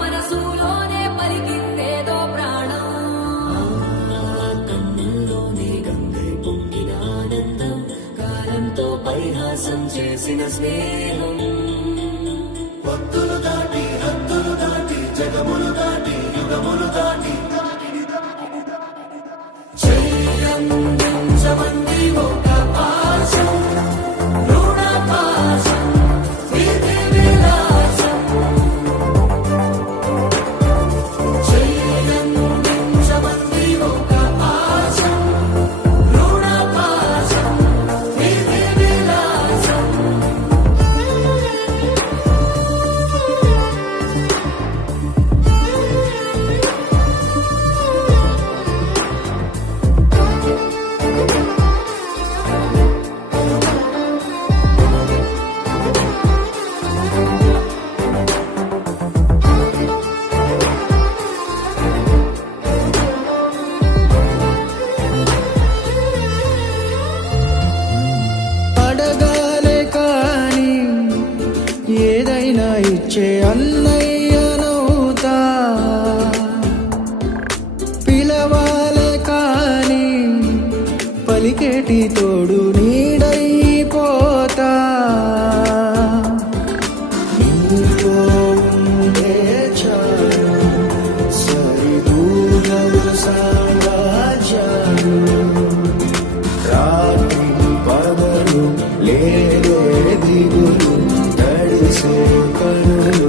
మనసులోనే పలికిందేదో ప్రాణం. కన్నుల్లోనే గంగై పొంగిన ఆనందం, కాలంతో పరిహాసం చేసిన స్నేహం. భక్తులు దాటి హద్దులు దాటి జగములు దాటి యుగములు దాటి చెయ్యందించమంది ఒక పాశం, రుణ పాశం, విధి విలాసం. చెయ్యందించమంది ఒక పాశం, రుణ పాశం, విధి విలాసం. అడగాలే కాని ఏదైనా ఇచ్చే అన్నయ్యనవుతా, పిలవాలే కాని పలికేటి తోడు నీడైపోతా. నీతో ఉండే చాలు సరిదూరలు సామ్రాజ్యాలు, రాత్రి పగలు లేదే దిగులు, తడిసే కనులు